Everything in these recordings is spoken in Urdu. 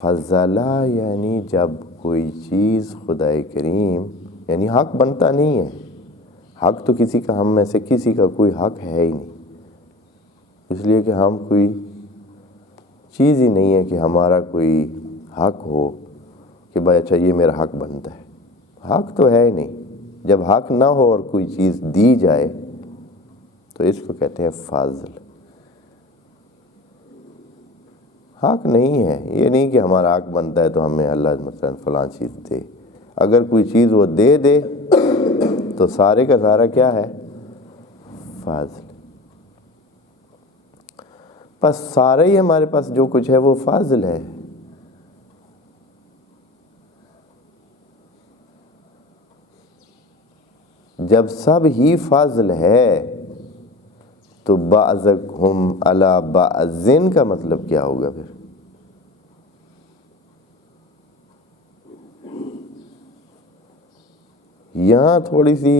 فضلہ یعنی جب کوئی چیز خدائے کریم یعنی حق بنتا نہیں ہے. حق تو کسی کا، ہم میں سے کسی کا کوئی حق ہے ہی نہیں، اس لیے کہ ہم کوئی چیز ہی نہیں ہے کہ ہمارا کوئی حق ہو کہ بھائی اچھا یہ میرا حق بنتا ہے. حق تو ہے ہی نہیں. جب حق نہ ہو اور کوئی چیز دی جائے تو اس کو کہتے ہیں فضل. حق نہیں ہے، یہ نہیں کہ ہمارا حق بنتا ہے تو ہمیں اللہ مثلا فلاں چیز دے. اگر کوئی چیز وہ دے دے تو سارے کا سارا کیا ہے؟ فضل. بس سارے ہی ہمارے پاس جو کچھ ہے وہ فضل ہے. جب سب ہی فضل ہے تو بعضکم علی بعض کا مطلب کیا ہوگا پھر؟ یہاں تھوڑی سی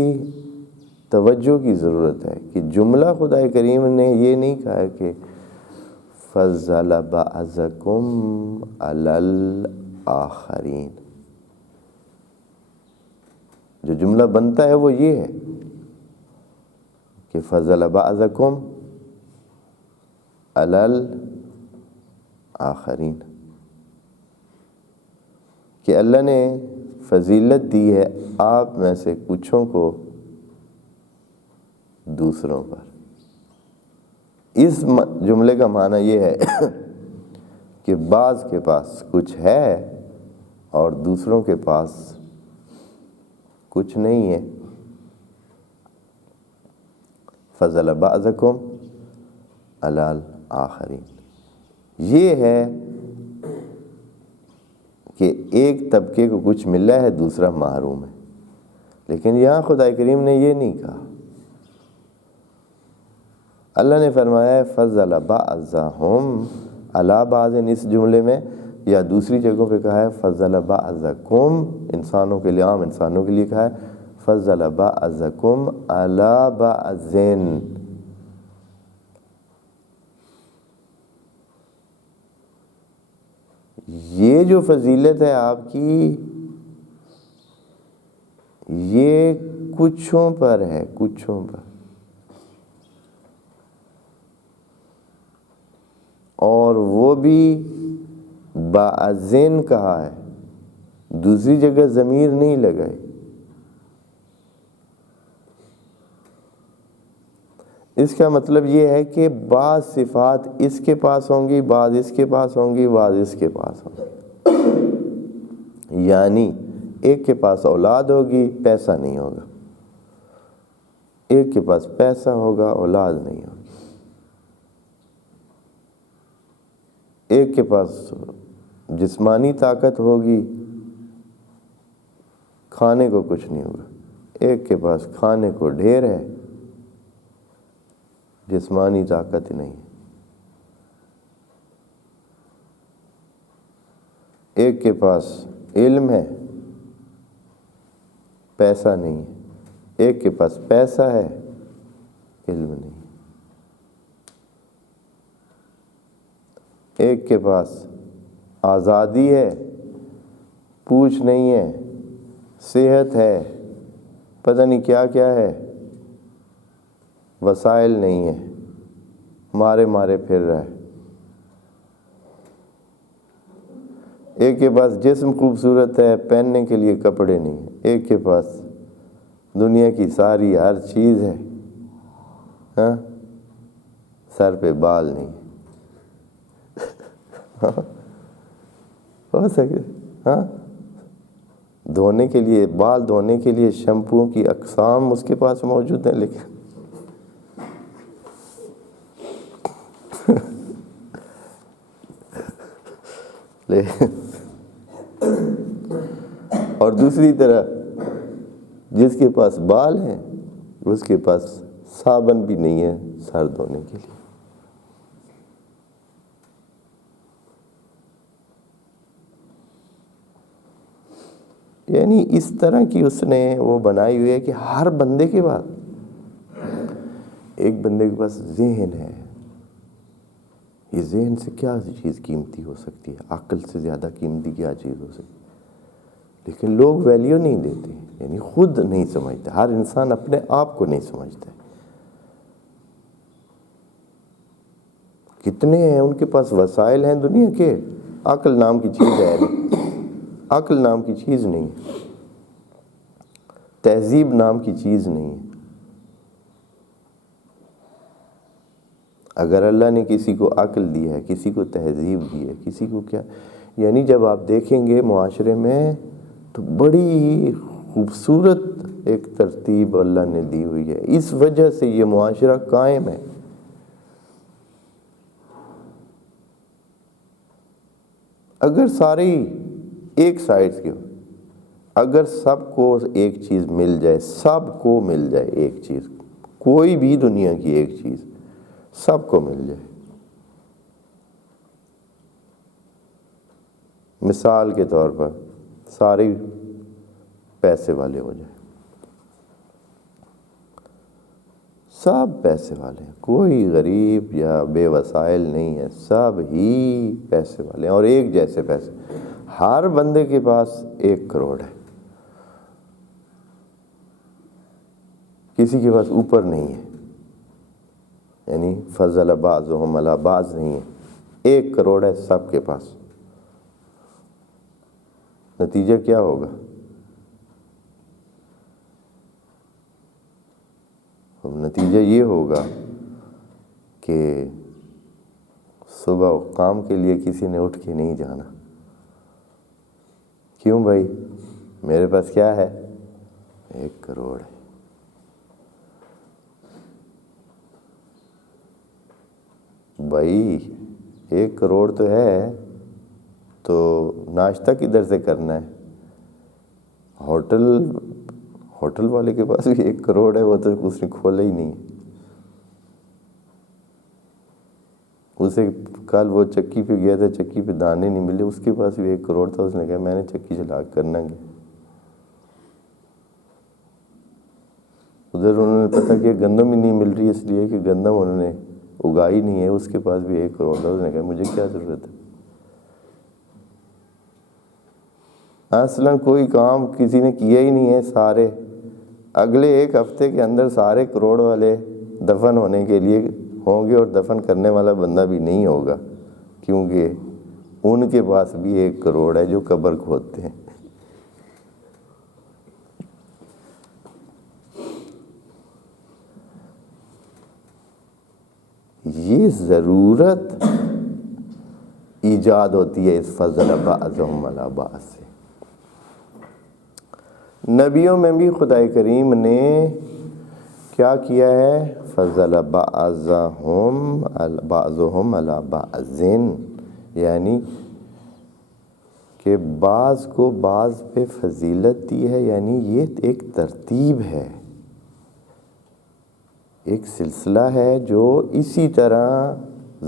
توجہ کی ضرورت ہے کہ جملہ خدا کریم نے یہ نہیں کہا کہ فضل بعضکم علی الاخرین. جو جملہ بنتا ہے وہ یہ ہے کہ فضل بعضکم علی الاخرین، کہ اللہ نے فضیلت دی ہے آپ میں سے کچھوں کو دوسروں پر. اس جملے کا معنی یہ ہے کہ بعض کے پاس کچھ ہے اور دوسروں کے پاس کچھ نہیں ہے. فضل بعضکم علی الاخرین، یہ ہے کہ ایک طبقے کو کچھ ملا ہے دوسرا محروم ہے. لیکن یہاں خدا کریم نے یہ نہیں کہا. اللہ نے فرمایا ہے فضل بعضہم علی بعض اس جملے میں، یا دوسری جگہوں پہ کہا ہے فضل بعضکم، انسانوں کے لیے، عام انسانوں کے لیے کہا ہے فضل بعضکم علی بعض. یہ جو فضیلت ہے آپ کی یہ کچھوں پر ہے، کچھوں پر. اور وہ بھی بعضین کہا ہے، دوسری جگہ ضمیر نہیں لگائی. اس کا مطلب یہ ہے کہ بعض صفات اس کے پاس ہوں گی، بعض اس کے پاس ہوں گی، بعض اس کے پاس ہوں گی. یعنی ایک کے پاس اولاد ہوگی، پیسہ نہیں ہوگا. ایک کے پاس پیسہ ہوگا، اولاد نہیں ہوگی. ایک کے پاس جسمانی طاقت ہوگی، کھانے کو کچھ نہیں ہوگا. ایک کے پاس کھانے کو ڈھیر ہے، جسمانی طاقت نہیں. ایک کے پاس علم ہے، پیسہ نہیں ہے. ایک کے پاس پیسہ ہے، علم نہیں. ایک کے پاس آزادی ہے، پوچھ نہیں ہے، صحت ہے، پتہ نہیں کیا کیا ہے، وسائل نہیں ہے، مارے مارے پھر رہا ہے. ایک کے پاس جسم خوبصورت ہے، پہننے کے لیے کپڑے نہیں ہیں. ایک کے پاس دنیا کی ساری ہر چیز ہے، ہاں، سر پہ بال نہیں. ہو سکے ہاں، دھونے کے لیے، بال دھونے کے لیے شیمپو کی اقسام اس کے پاس موجود ہیں، لیکن اور دوسری طرف جس کے پاس بال ہیں اس کے پاس صابن بھی نہیں ہے سر دھونے کے لیے. یعنی اس طرح کی اس نے وہ بنائی ہوئی ہے کہ ہر بندے کے بعد، ایک بندے کے پاس ذہن ہے، کہ ذہن سے کیا چیز قیمتی ہو سکتی ہے، عقل سے زیادہ قیمتی کیا چیز ہو سکتی ہے، لیکن لوگ ویلیو نہیں دیتے، یعنی خود نہیں سمجھتے، ہر انسان اپنے آپ کو نہیں سمجھتا ہے۔ کتنے ہیں ان کے پاس وسائل ہیں دنیا کے، عقل نام کی چیز ہے نہیں، عقل نام کی چیز نہیں ہے، تہذیب نام کی چیز نہیں ہے۔ اگر اللہ نے کسی کو عقل دی ہے، کسی کو تہذیب دی ہے، کسی کو کیا، یعنی جب آپ دیکھیں گے معاشرے میں تو بڑی ہی خوبصورت ایک ترتیب اللہ نے دی ہوئی ہے، اس وجہ سے یہ معاشرہ قائم ہے۔ اگر سارے ایک سائڈ کے، اگر سب کو ایک چیز مل جائے، سب کو مل جائے ایک چیز، کوئی بھی دنیا کی ایک چیز سب کو مل جائے، مثال کے طور پر سارے پیسے والے ہو جائیں، سب پیسے والے ہیں، کوئی غریب یا بے وسائل نہیں ہے، سب ہی پیسے والے ہیں اور ایک جیسے پیسے، ہر بندے کے پاس 1 کروڑ ہے، کسی کے پاس اوپر نہیں ہے، یعنی فضل بعضهم علی بعض نہیں ہے، 1 کروڑ ہے سب کے پاس۔ نتیجہ کیا ہوگا؟ نتیجہ یہ ہوگا کہ صبح کام کے لیے کسی نے اٹھ کے نہیں جانا، کیوں بھائی؟ میرے پاس کیا ہے؟ 1 کروڑ ہے۔ بھائی 1 کروڑ تو ہے، تو ناشتہ کدھر سے کرنا ہے؟ ہوٹل والے کے پاس بھی 1 کروڑ ہے، وہ تو اس نے کھولا ہی نہیں، اسے کل وہ چکی پہ گیا تھا، چکی پہ دانے نہیں ملے، اس کے پاس بھی 1 کروڑ تھا، اس نے کہا میں نے چکی چلا کرنا گیا۔ ادھر انہوں نے پتہ کیا گندم ہی نہیں مل رہی، اس لیے کہ گندم انہوں نے اگائی نہیں ہے، اس کے پاس بھی 1 کروڑ تھا، اس نے کہا مجھے کیا ضرورت ہے۔ اصلاً کوئی کام کسی نے کیا ہی نہیں ہے، سارے اگلے 1 ہفتے کے اندر سارے کروڑ والے دفن ہونے کے لیے ہوں گے، اور دفن کرنے والا بندہ بھی نہیں ہوگا، کیونکہ ان کے پاس بھی 1 کروڑ ہے جو قبر کھودتے ہیں۔ یہ ضرورت ایجاد ہوتی ہے اس فضل بعضهم علی بعض سے۔ نبیوں میں بھی خدا کریم نے کیا کیا ہے؟ فضل بعضهم علی بعض، یعنی کہ بعض کو بعض پہ فضیلت دی ہے، یعنی یہ ایک ترتیب ہے، ایک سلسلہ ہے جو اسی طرح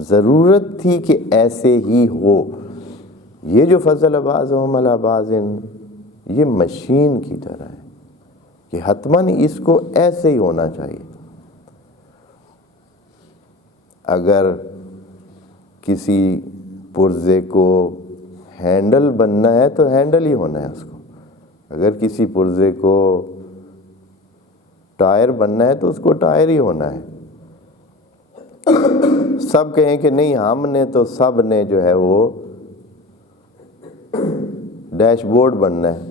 ضرورت تھی کہ ایسے ہی ہو۔ یہ جو فضل بعضهم علی بعض، یہ مشین کی طرح ہے کہ حتماً اس کو ایسے ہی ہونا چاہیے۔ اگر کسی پرزے کو ہینڈل بننا ہے تو ہینڈل ہی ہونا ہے اس کو، اگر کسی پرزے کو ٹائر بننا ہے تو اس کو ٹائر ہی ہونا ہے۔ سب کہیں کہ نہیں ہم نے تو، سب نے جو ہے وہ ڈیش بورڈ بننا ہے،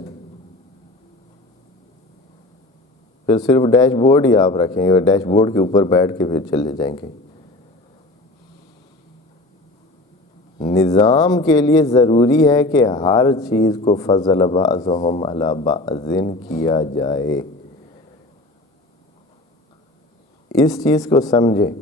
پھر صرف ڈیش بورڈ ہی آپ رکھیں گے اور ڈیش بورڈ کے اوپر بیٹھ کے پھر چلے جائیں گے۔ نظام کے لیے ضروری ہے کہ ہر چیز کو فضل بعضهم علی بعض کیا جائے، اس چیز کو سمجھیں۔